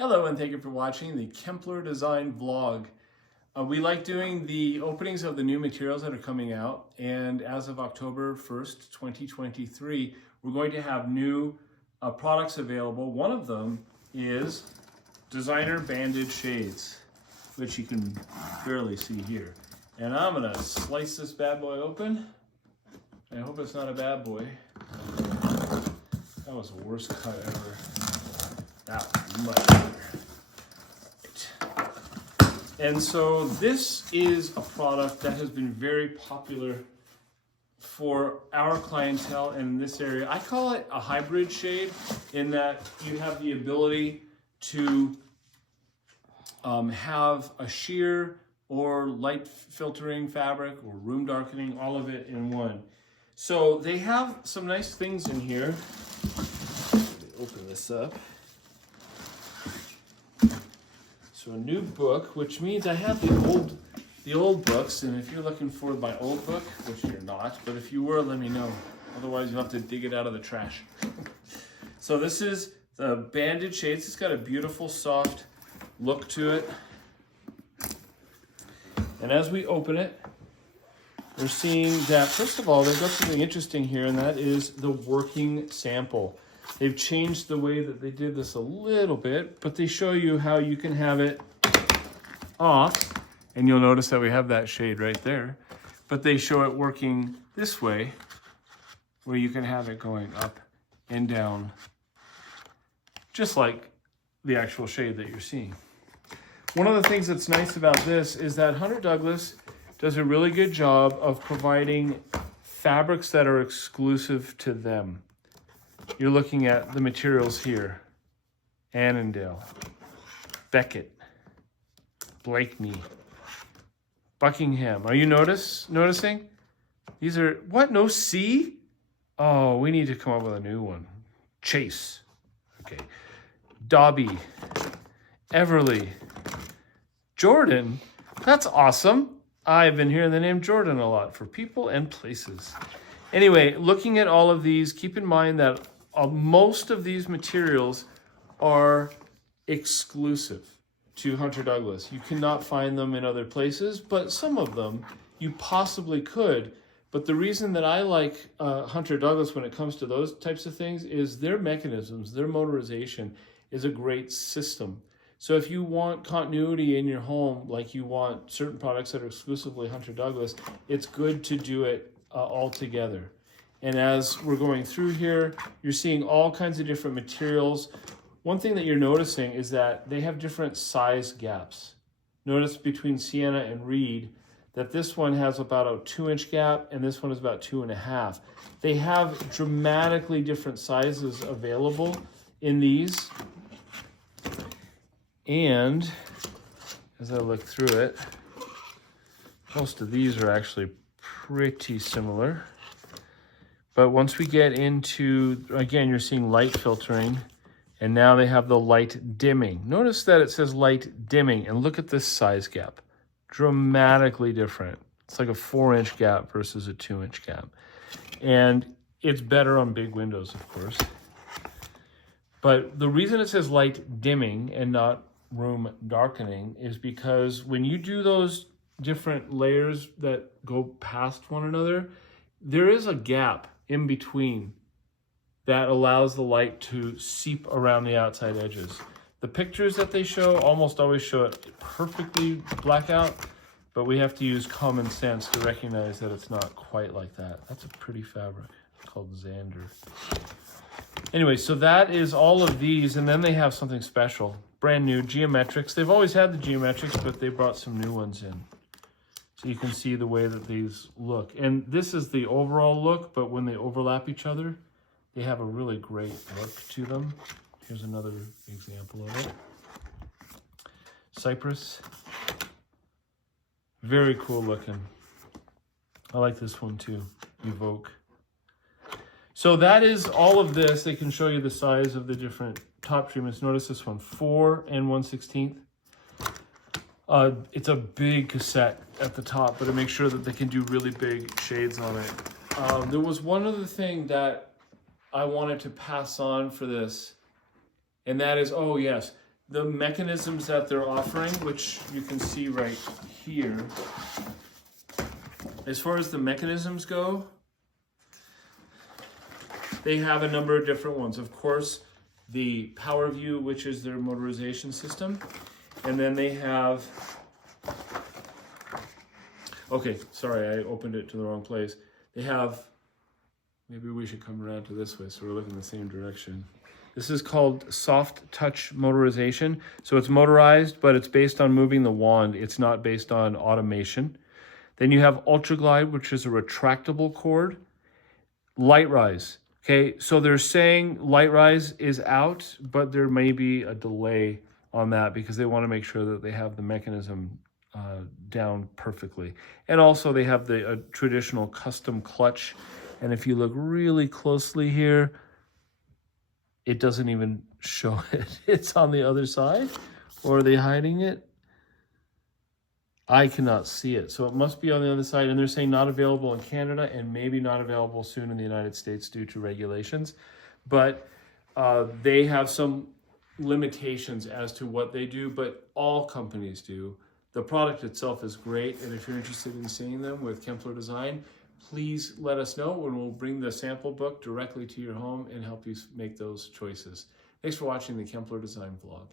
Hello and thank you for watching the Kempler Design Vlog. We like doing the openings of the new materials that are coming out, and as of October 1st, 2023, we're going to have new products available. One of them is designer banded shades, which you can barely see here. And I'm gonna slice this bad boy open. I hope it's not a bad boy. That was the worst cut ever. That was much better. And so this is a product that has been very popular for our clientele in this area. I call it a hybrid shade in that you have the ability to have a sheer or light filtering fabric or room darkening, all of it in one. So they have some nice things in here. Let me open this up. So a new book, which means I have the old books, and if you're looking for my old book, which you're not, but if you were, let me know. Otherwise, you'll have to dig it out of the trash. So this is the banded shades. It's got a beautiful, soft look to it. And as we open it, we're seeing that, first of all, they've got something interesting here, and that is the working sample. They've changed the way that they did this a little bit, but they show you how you can have it off, and you'll notice that we have that shade right there, but they show it working this way, where you can have it going up and down, just like the actual shade that you're seeing. One of the things that's nice about this is that Hunter Douglas does a really good job of providing fabrics that are exclusive to them. You're looking at the materials here: Annandale, Beckett, Blakeney, Buckingham. Are you noticing? These are, what, no C? Oh, we need to come up with a new one. Chase. Okay. Dobby, Everly, Jordan. That's awesome. I've been hearing the name Jordan a lot for people and places. Anyway, looking at all of these, keep in mind that most of these materials are exclusive to Hunter Douglas. You cannot find them in other places, but some of them you possibly could. But the reason that I like Hunter Douglas when it comes to those types of things is their mechanisms, their motorization is a great system. So if you want continuity in your home, like you want certain products that are exclusively Hunter Douglas, it's good to do it all together. And as we're going through here, you're seeing all kinds of different materials. One thing that you're noticing is that they have different size gaps. Notice between Sienna and Reed that this one has about a 2-inch gap and this one is about 2.5. They have dramatically different sizes available in these. And as I look through it, most of these are actually pretty similar. But once we get into, again, you're seeing light filtering, and now they have the light dimming. Notice that it says light dimming, and look at this size gap. Dramatically different. It's like a 4-inch gap versus a 2-inch gap. And it's better on big windows, of course. But the reason it says light dimming and not room darkening is because when you do those different layers that go past one another, there is a gap in between that allows the light to seep around the outside edges. The pictures that they show almost always show it perfectly blackout, but we have to use common sense to recognize that it's not quite like that. That's a pretty fabric called Xander. Anyway, so that is all of these, and then they have something special, brand new, geometrics. They've always had the geometrics, but they brought some new ones in. So you can see the way that these look. And this is the overall look, but when they overlap each other, they have a really great look to them. Here's another example of it. Cypress. Very cool looking. I like this one too, Evoke. So that is all of this. They can show you the size of the different top treatments. Notice this one, 4 1/16. It's a big cassette at the top, but to make sure that they can do really big shades on it. There was one other thing that I wanted to pass on for this, and that is, oh yes, the mechanisms that they're offering, which you can see right here, as far as the mechanisms go, they have a number of different ones. Of course, the Power View, which is their motorization system. And then they have, okay, sorry, I opened it to the wrong place. They have, maybe we should come around to this way so we're looking the same direction. This is called soft touch motorization. So it's motorized, but it's based on moving the wand. It's not based on automation. Then you have Ultra Glide, which is a retractable cord. Light Rise. Okay, so they're saying Light Rise is out, but there may be a delay on that because they want to make sure that they have the mechanism down perfectly. And also they have the traditional custom clutch. And if you look really closely here, it doesn't even show it. It's on the other side. Or are they hiding it? I cannot see it. So it must be on the other side. And they're saying not available in Canada and maybe not available soon in the United States due to regulations. But they have some limitations as to what they do, but all companies do. The product itself is great. And if you're interested in seeing them with Kempler Design, please let us know and we'll bring the sample book directly to your home and help you make those choices. Thanks for watching the Kempler Design vlog.